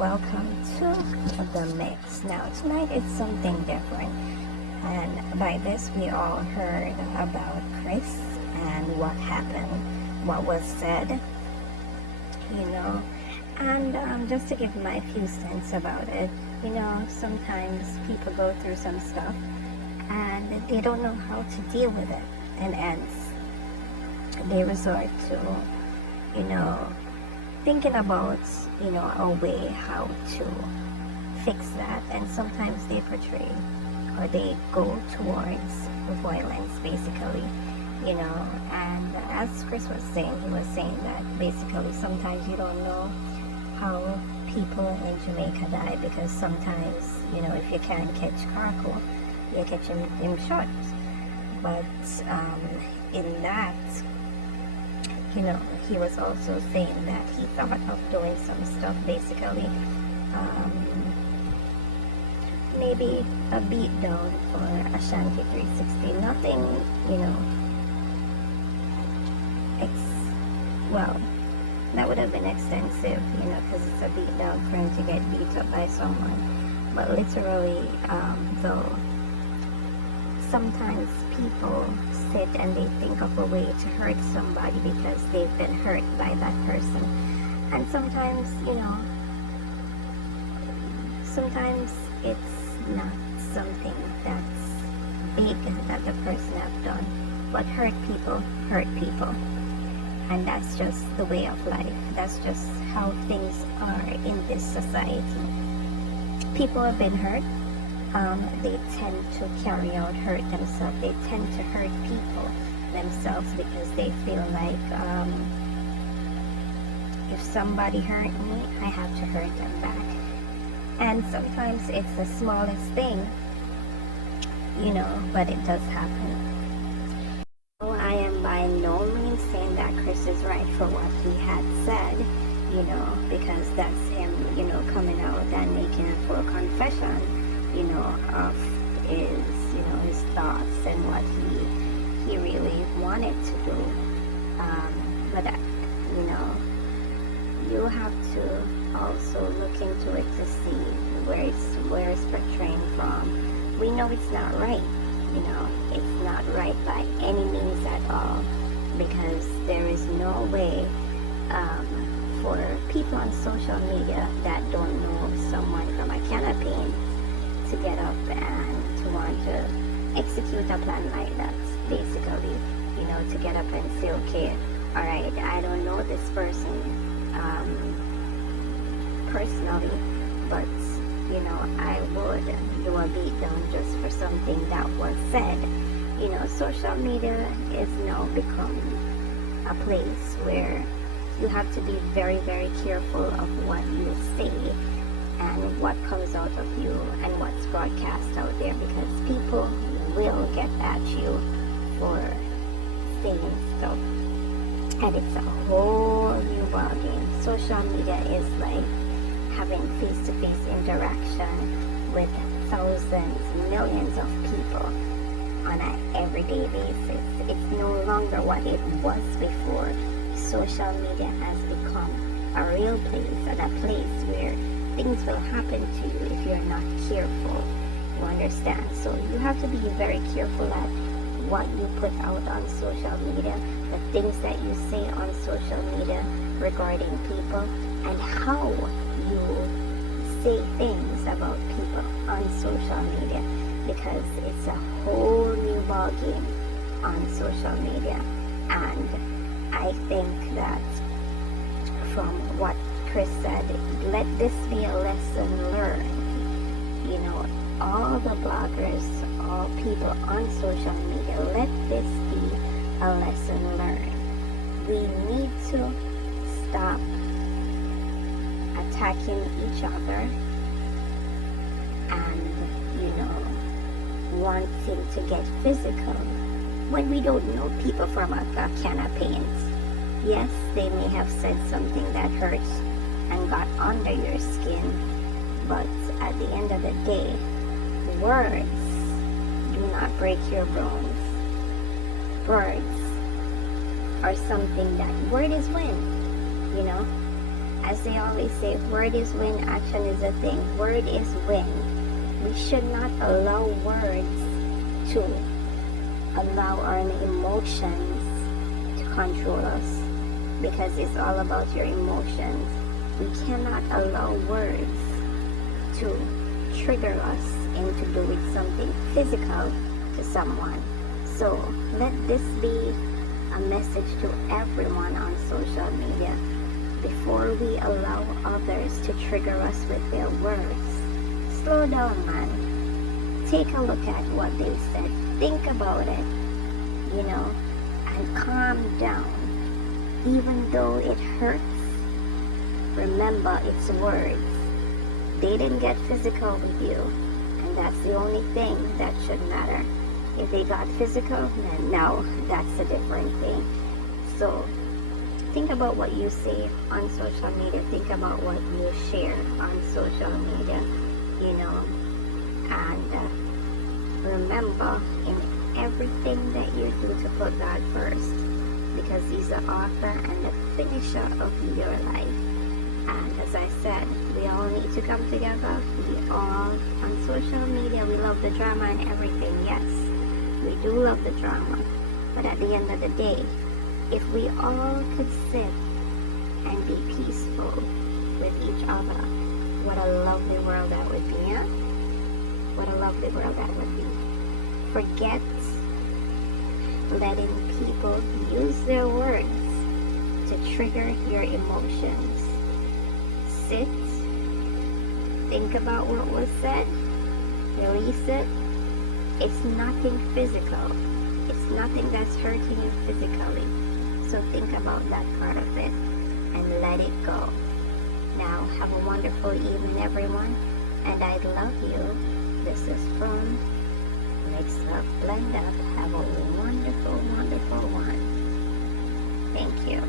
welcome to the mix. Now tonight is something different, and by this we all heard about Kris and what happened, what was said, and just to give my few cents about it. Sometimes people go through some stuff and they don't know how to deal with it, and hence they resort to thinking about a way how to fix that, and sometimes they portray or they go towards violence basically. And as Kris was saying, he was saying that basically sometimes you don't know how people in Jamaica die, because sometimes if you can't catch Carco, you catch him short. But in that, he was also saying that he thought of doing some stuff basically, maybe a beat down for Ashanti 360. Nothing, well, that would have been extensive, because it's a beat down for him to get beat up by someone. But literally, though, sometimes people sit and they think of a way to hurt somebody because they've been hurt by that person. And sometimes, sometimes it's not something that's big that the person have done, but hurt people. And that's just the way of life. That's just how things are in this society. People have been hurt. They tend to carry out hurt themselves. They tend to hurt people themselves because they feel like if somebody hurt me, I have to hurt them back. And sometimes it's the smallest thing, but it does happen. I am by no means saying that Kris is right for what he had said, because that's him, coming out and making a full confession, of his thoughts and what he really wanted to do. But you have to also look into it to see where it's portraying from. We know it's not right. It's not right by any means at all, because there is no way for people on social media that don't know someone from a canopy to get up and to want to execute a plan like that, basically, to get up and say, okay, all right, I don't know this person personally, but I would do a beatdown just for something that was said. Social media is now become a place where you have to be very, very careful of what you say and what comes out of you and what's broadcast out there, because people will get at you for saying stuff. And it's a whole new ballgame. Social media is like having face-to-face interaction with thousands, millions of people on an everyday basis. It's no longer what it was before. Social media has become a real place, and a place where things will happen to you if you're not careful. You understand? So you have to be very careful at what you put out on social media, the things that you say on social media regarding people, and how you say things about people on social media, because it's a whole new ball game on social media. And I think that from what Kris said, let this be a lesson learned. All the bloggers, all people on social media, let this be a lesson learned. We need to stop attacking each other and wanting to get physical when we don't know people from a can of paint. Yes, they may have said something that hurts and got under your skin, but at the end of the day, words do not break your bones. Words are something that, word is wind, As they always say, word is win, action is a thing. Word is win. We should not allow words to allow our emotions to control us, because it's all about your emotions. We cannot allow words to trigger us into doing something physical to someone. So let this be a message to everyone on social media. Before we allow others to trigger us with their words, slow down, man. Take a look at what they said. Think about it, and calm down. Even though it hurts, remember it's words. They didn't get physical with you, and that's the only thing that should matter. If they got physical, then now that's a different thing. So think about what you say on social media. Think about what you share on social media, and remember in everything that you do to put God first, because He's the author and the finisher of your life. And as I said, we all need to come together. We all, on social media, we love the drama and everything. Yes, we do love the drama. But at the end of the day, if we all could sit and be peaceful with each other, what a lovely world that would be, yeah? What a lovely world that would be. Forget letting people use their words to trigger your emotions. Sit, think about what was said, release it. It's nothing physical. It's nothing that's hurting you physically. So think about that part of it and let it go. Now, have a wonderful evening, everyone, and I love you. This is from Mixup, Blendup. Have a wonderful, wonderful one. Thank you.